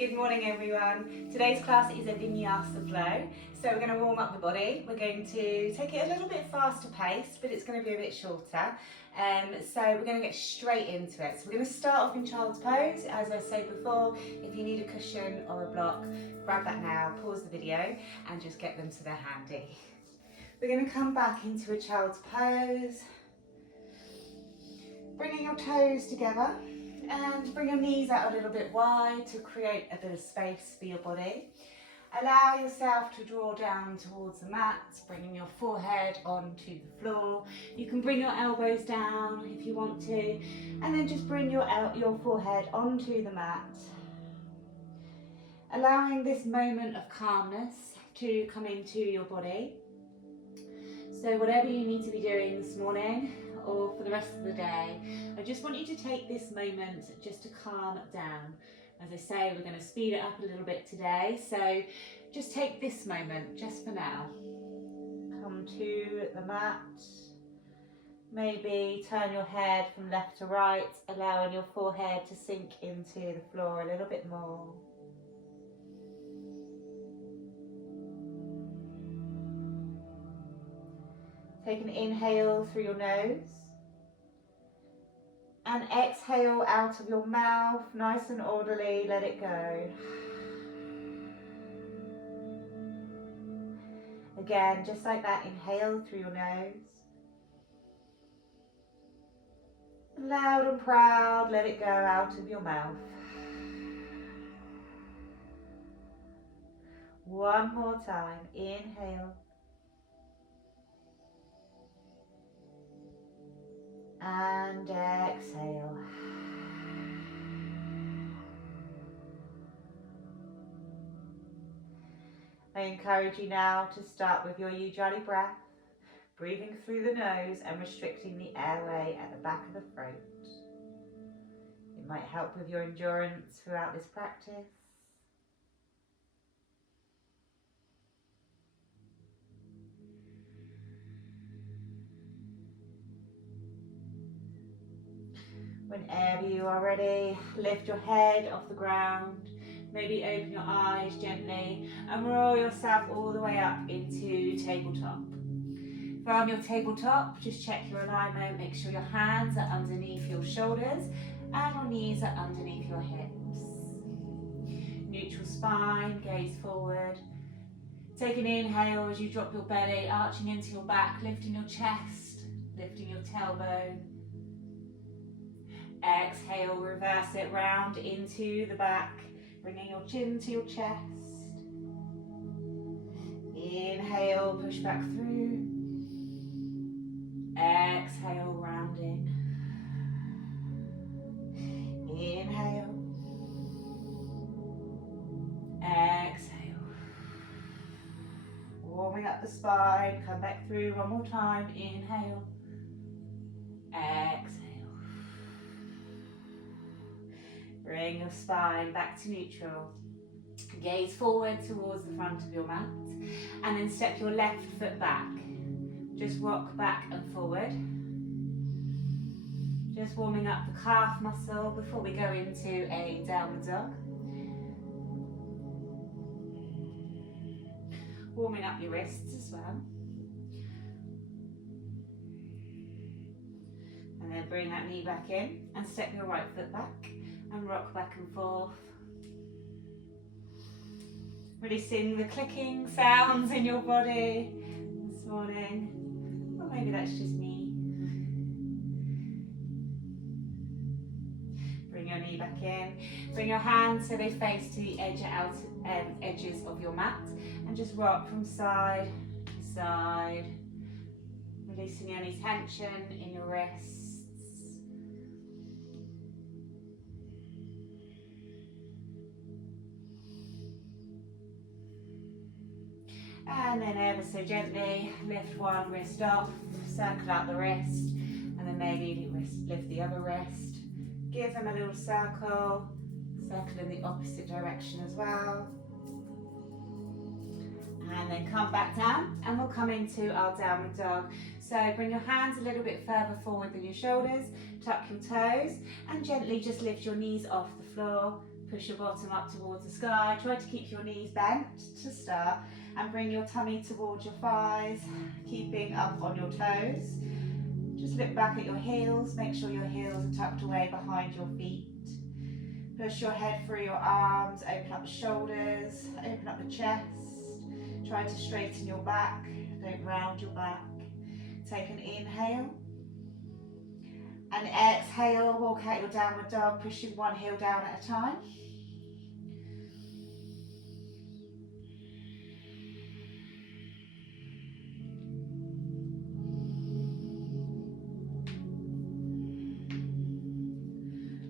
Good morning everyone. Today's class is a Vinyasa flow. So we're going to warm up the body. We're going to take it a little bit faster paced, but it's going to be a bit shorter. So we're going to get straight into it. So we're going to start off in child's pose. As I said before, if you need a cushion or a block, grab that now, pause the video and just get them so they're handy. We're going to come back into a child's pose. Bringing your toes together. And bring your knees out a little bit wide to create a bit of space for your body. Allow yourself to draw down towards the mat, bringing your forehead onto the floor. You can bring your elbows down if you want to, and then just bring your forehead onto the mat. Allowing this moment of calmness to come into your body. So whatever you need to be doing this morning, or for the rest of the day, I just want you to take this moment just to calm down. As I say, we're going to speed it up a little bit today, so just take this moment just for now. Come to the mat, maybe turn your head from left to right, allowing your forehead to sink into the floor a little bit more. Take an inhale through your nose and exhale out of your mouth, nice and orderly, let it go. Again, just like that, inhale through your nose. Loud and proud, let it go out of your mouth. One more time, inhale. And exhale. I encourage you now to start with your Ujjayi breath, breathing through the nose and restricting the airway at the back of the throat. It might help with your endurance throughout this practice. Whenever you are ready, lift your head off the ground, maybe open your eyes gently and roll yourself all the way up into tabletop. From your tabletop, just check your alignment, make sure your hands are underneath your shoulders and your knees are underneath your hips. Neutral spine, gaze forward. Take an inhale as you drop your belly, arching into your back, lifting your chest, lifting your tailbone. Exhale, reverse it round into the back, bringing your chin to your chest. Inhale, push back through. Exhale, rounding. Inhale. Exhale. Warming up the spine, come back through one more time. Inhale. Exhale. Bring your spine back to neutral. Gaze forward towards the front of your mat and then step your left foot back. Just rock back and forward. Just warming up the calf muscle before we go into a downward dog. Warming up your wrists as well. And then bring that knee back in and step your right foot back. And rock back and forth. Releasing the clicking sounds in your body this morning. Or maybe that's just me. Bring your knee back in. Bring your hands so they face to the edges of your mat. And just rock from side to side. Releasing any tension in your wrists. And then ever so gently lift one wrist off, circle out the wrist, and then maybe lift the other wrist. Give them a little circle, circle in the opposite direction as well. And then come back down and we'll come into our downward dog. So bring your hands a little bit further forward than your shoulders, tuck your toes and gently just lift your knees off the floor. Push your bottom up towards the sky. Try to keep your knees bent to start and bring your tummy towards your thighs, keeping up on your toes. Just look back at your heels. Make sure your heels are tucked away behind your feet. Push your head through your arms. Open up the shoulders. Open up the chest. Try to straighten your back. Don't round your back. Take an inhale. And exhale, walk out your downward dog, pushing one heel down at a time.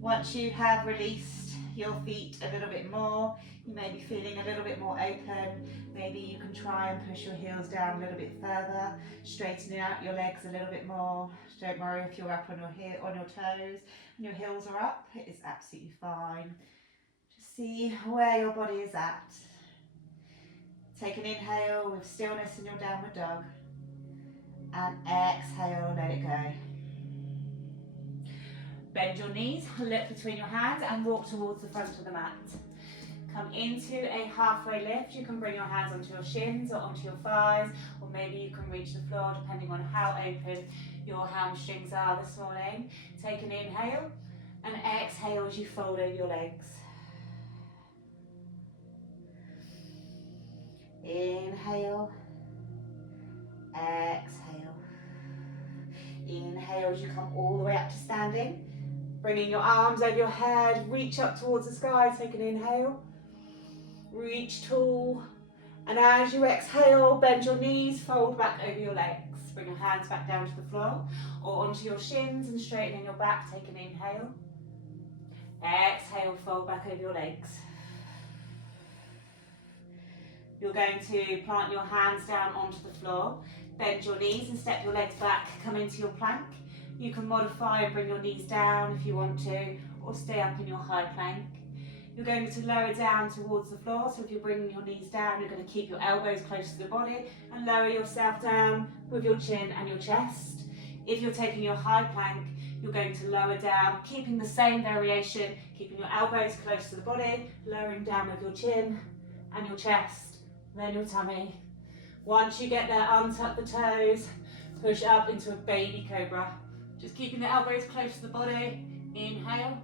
Once you have released your feet a little bit more, you may be feeling a little bit more open. Maybe you can try and push your heels down a little bit further, straightening out your legs a little bit more. Don't worry if you're up on your toes and your heels are up, it's absolutely fine. Just see where your body is at. Take an inhale with stillness in your downward dog, and exhale, let it go. Bend your knees, lift between your hands and walk towards the front of the mat. Come into a halfway lift. You can bring your hands onto your shins or onto your thighs, or maybe you can reach the floor depending on how open your hamstrings are this morning. Take an inhale and exhale as you fold over your legs. Inhale, exhale. Inhale as you come all the way up to standing. Bringing your arms over your head, reach up towards the sky, take an inhale. Reach tall, and as you exhale, bend your knees, fold back over your legs. Bring your hands back down to the floor or onto your shins and straightening your back, take an inhale. Exhale, fold back over your legs. You're going to plant your hands down onto the floor, bend your knees and step your legs back, come into your plank. You can modify and bring your knees down if you want to, or stay up in your high plank. You're going to lower down towards the floor, so if you're bringing your knees down, you're going to keep your elbows close to the body and lower yourself down with your chin and your chest. If you're taking your high plank, you're going to lower down, keeping the same variation, keeping your elbows close to the body, lowering down with your chin and your chest, then your tummy. Once you get there, untuck the toes, push up into a baby cobra. Just keeping the elbows close to the body. Inhale.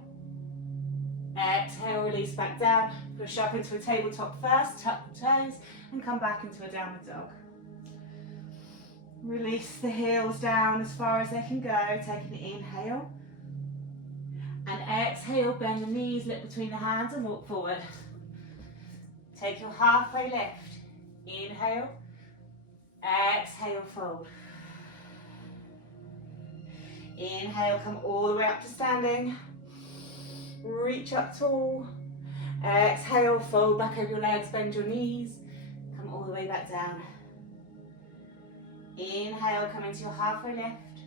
Exhale, release back down. Push up into a tabletop first, tuck the toes, and come back into a downward dog. Release the heels down as far as they can go. Take an inhale. And exhale, bend the knees, lift between the hands and walk forward. Take your halfway lift. Inhale. Exhale, fold. Inhale, come all the way up to standing. Reach up tall. Exhale, fold back over your legs, bend your knees. Come all the way back down. Inhale, come into your halfway lift.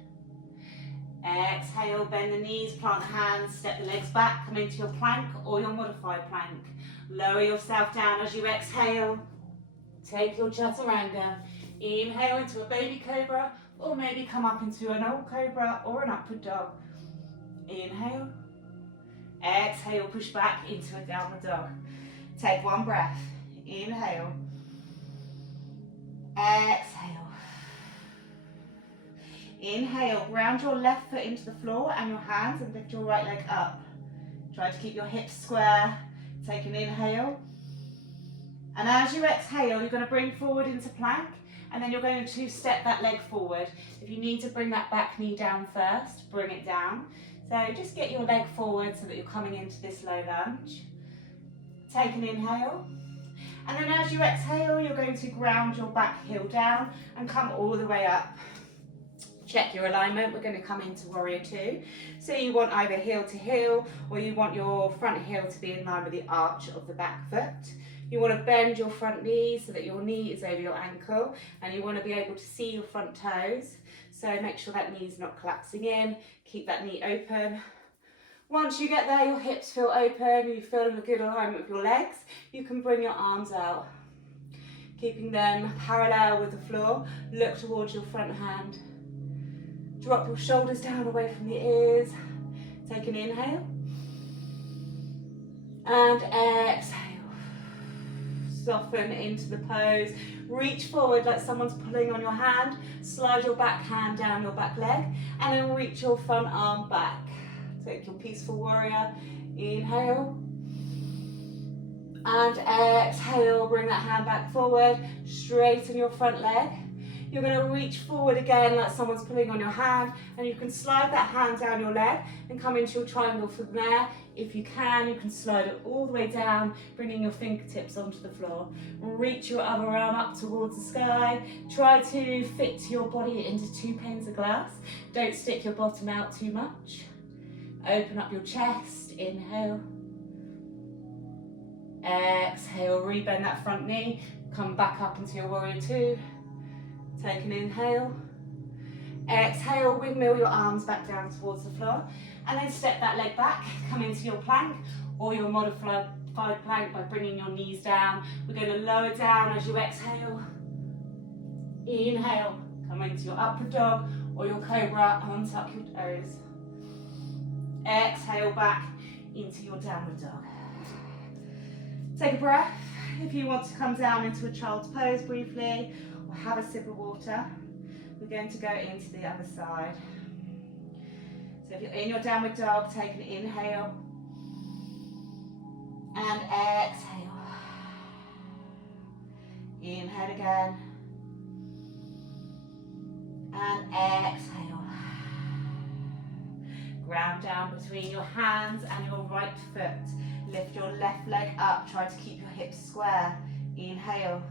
Exhale, bend the knees, plant the hands, step the legs back, come into your plank or your modified plank. Lower yourself down as you exhale. Take your chaturanga. Inhale into a baby cobra, or maybe come up into an old cobra or an upward dog. Inhale. Exhale, push back into a downward dog. Take one breath. Inhale. Exhale. Inhale, ground your left foot into the floor and your hands and lift your right leg up. Try to keep your hips square. Take an inhale. And as you exhale, you're going to bring forward into plank, and then you're going to step that leg forward. If you need to bring that back knee down first, bring it down. So just get your leg forward so that you're coming into this low lunge. Take an inhale. And then as you exhale, you're going to ground your back heel down and come all the way up. Check your alignment. We're going to come into warrior two. So you want either heel to heel, or you want your front heel to be in line with the arch of the back foot. You want to bend your front knee so that your knee is over your ankle, and you want to be able to see your front toes. So make sure that knee is not collapsing in. Keep that knee open. Once you get there, your hips feel open, you feel in a good alignment with your legs, you can bring your arms out. Keeping them parallel with the floor, look towards your front hand. Drop your shoulders down away from the ears. Take an inhale. And exhale. Soften into the pose. Reach forward like someone's pulling on your hand. Slide your back hand down your back leg. And then reach your front arm back. Take your peaceful warrior. Inhale. And exhale. Bring that hand back forward. Straighten your front leg. You're going to reach forward again like someone's pulling on your hand, and you can slide that hand down your leg and come into your triangle from there. If you can slide it all the way down, bringing your fingertips onto the floor. Reach your other arm up towards the sky. Try to fit your body into 2 panes of glass. Don't stick your bottom out too much. Open up your chest. Inhale. Exhale, rebend that front knee. Come back up into your warrior 2. Take an inhale. Exhale, windmill your arms back down towards the floor. And then step that leg back. Come into your plank or your modified plank by bringing your knees down. We're going to lower down as you exhale. Inhale. Come into your upward dog or your cobra. Untuck your toes. Exhale back into your downward dog. Take a breath. If you want to come down into a child's pose briefly, or have a sip of water, we're going to go into the other side. So if you're in your downward dog, take an inhale and exhale. Inhale again and exhale. Ground down between your hands and your right foot. Lift your left leg up, try to keep your hips square. Inhale.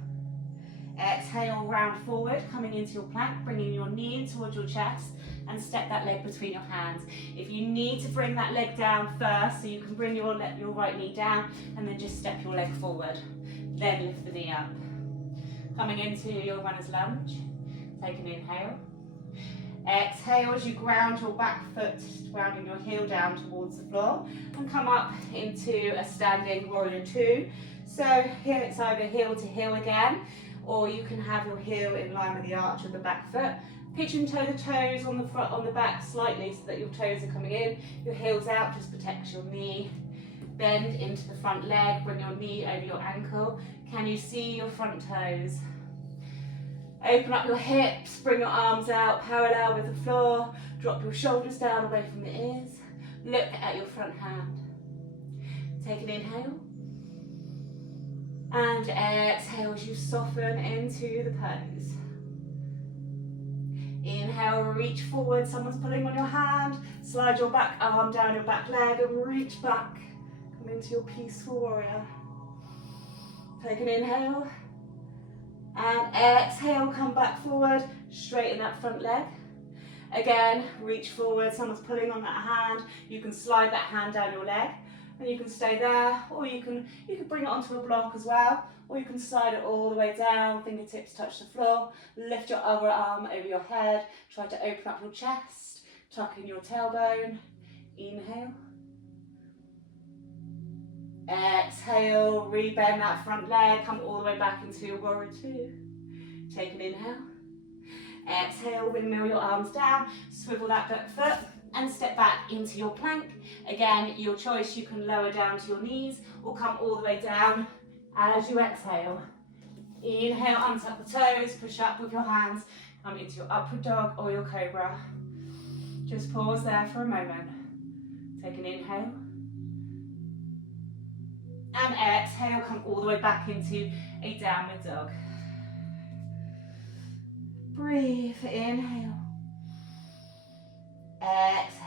Exhale, round forward, coming into your plank, bringing your knee in towards your chest and step that leg between your hands. If you need to bring that leg down first, so you can bring your right knee down and then just step your leg forward. Then lift the knee up. Coming into your runner's lunge, take an inhale. Exhale as you ground your back foot, grounding your heel down towards the floor, and come up into a standing warrior 2. So here it's either heel to heel again, or you can have your heel in line with the arch of the back foot. Pitch and toe the toes on the front, on the back slightly so that your toes are coming in. Your heel's out, just protects your knee. Bend into the front leg, bring your knee over your ankle. Can you see your front toes? Open up your hips, bring your arms out parallel with the floor. Drop your shoulders down away from the ears. Look at your front hand. Take an inhale. And exhale as you soften into the pose. Inhale, reach forward. Someone's pulling on your hand. Slide your back arm down your back leg and reach back. Come into your peaceful warrior. Take an inhale. And exhale, come back forward. Straighten that front leg. Again, reach forward. Someone's pulling on that hand. You can slide that hand down your leg. And you can stay there, or you can bring it onto a block as well, or you can slide it all the way down, fingertips touch the floor, lift your other arm over your head, try to open up your chest, tuck in your tailbone, inhale. Exhale, rebend that front leg, come all the way back into your warrior 2. Take an inhale. Exhale, windmill your arms down, swivel that back foot, and step back into your plank. Again, your choice, you can lower down to your knees or come all the way down as you exhale. Inhale, untuck the toes, push up with your hands, come into your upward dog or your cobra. Just pause there for a moment. Take an inhale. And exhale, come all the way back into a downward dog. Breathe, inhale. Exhale.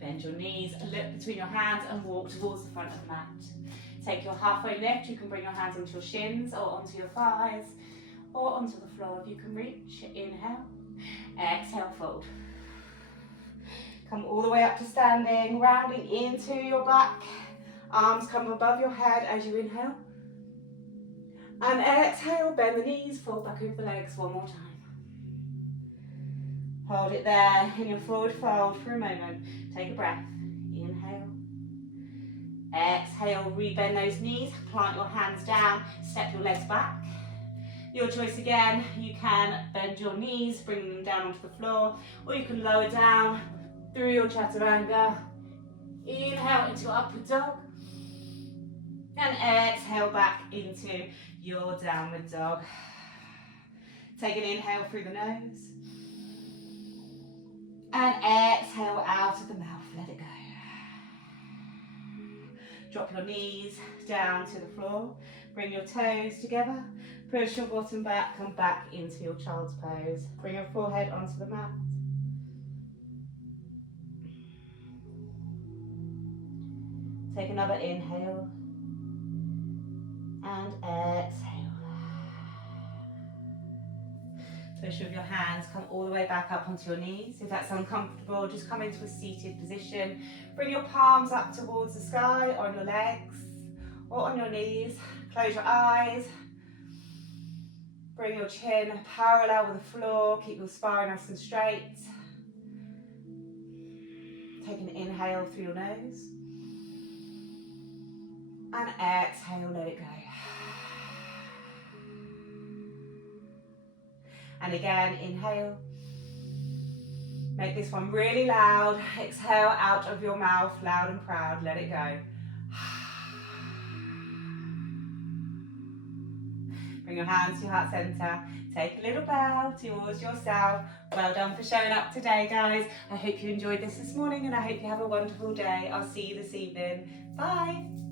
Bend your knees, look between your hands and walk towards the front of the mat. Take your halfway lift. You can bring your hands onto your shins or onto your thighs or onto the floor if you can reach. Inhale. Exhale, fold. Come all the way up to standing, rounding into your back. Arms come above your head as you inhale. And exhale, bend the knees, fold back over the legs one more time. Hold it there in your forward fold for a moment. Take a breath. Inhale. Exhale, rebend those knees, plant your hands down, step your legs back. Your choice again, you can bend your knees, bring them down onto the floor, or you can lower down through your chaturanga Inhale into upward dog. And exhale back into your downward dog. Take an inhale through the nose. And exhale out of the mouth, let it go. Drop your knees down to the floor. Bring your toes together. Push your bottom back, come back into your child's pose. Bring your forehead onto the mat. Take another inhale. And exhale. Push with your hands, come all the way back up onto your knees. If that's uncomfortable, just come into a seated position. Bring your palms up towards the sky, on your legs, or on your knees. Close your eyes. Bring your chin parallel with the floor. Keep your spine nice and straight. Take an inhale through your nose. And exhale, let it go. And again, inhale. Make this one really loud. Exhale out of your mouth, loud and proud. Let it go. Bring your hands to your heart center. Take a little bow towards yourself. Well done for showing up today, guys. I hope you enjoyed this morning and I hope you have a wonderful day. I'll see you this evening. Bye.